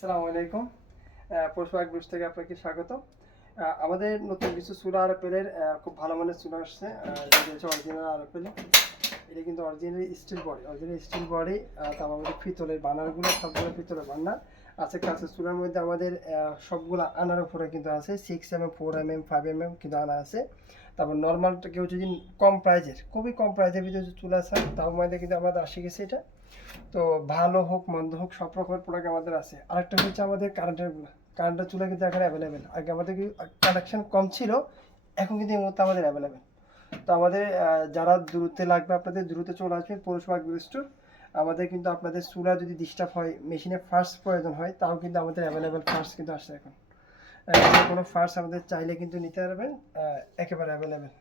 আসসালামু আলাইকুম। পোশাক ব্লুজ থেকে আপনাকে স্বাগত। আমাদের নতুন কিছু চুলা আর আপেলের খুব ভালো মানের চুলা আসছে। এটা হচ্ছে অরিজিনাল আর আপেল। এটা কিন্তু অরিজিনাল স্টিল বডি। তারপর আমাদের পিতলের বার্নারগুলো সবগুলো পিতলের বার্নার আছে। কাঁচের চুলার মধ্যে আমাদের সবগুলো আনার উপরে কিন্তু আছে 6mm, 4mm, 5mm কিন্তু আনা আছে। তারপর নর্মাল কেউ যদি খুবই কম প্রাইজের ভিতরে যদি চুলা চান তার মধ্যে কিন্তু আমাদের আসে গেছে এটা। তো ভালো হোক মন্দ হোক সব রকমের প্রোডাক্ট আমাদের আছে। আরেকটা হচ্ছে আমাদের কারেন্টের চুলা কিন্তু এখন অ্যাভেলেবেল। আগে আমাদের কি কালেকশন কম ছিল, এখন কিন্তু এই মুহূর্তে আমাদের অ্যাভেলেবেল। তো আমাদের যারা দ্রুত লাগবে আপনাদের দ্রুত চলে আসবেন পৌরসভা স্টোর। আমাদের কিন্তু আপনাদের চুলা যদি ডিস্টার্ব হয়, মেশিনে ফার্স্ট প্রয়োজন হয়, তাও কিন্তু আমাদের অ্যাভেলেবেল ফার্স্ট কিন্তু আসছে এখন। কোনো ফার্স্ট আমাদের চাইলে কিন্তু নিতে পারবেন, একেবারে অ্যাভেলেবেল।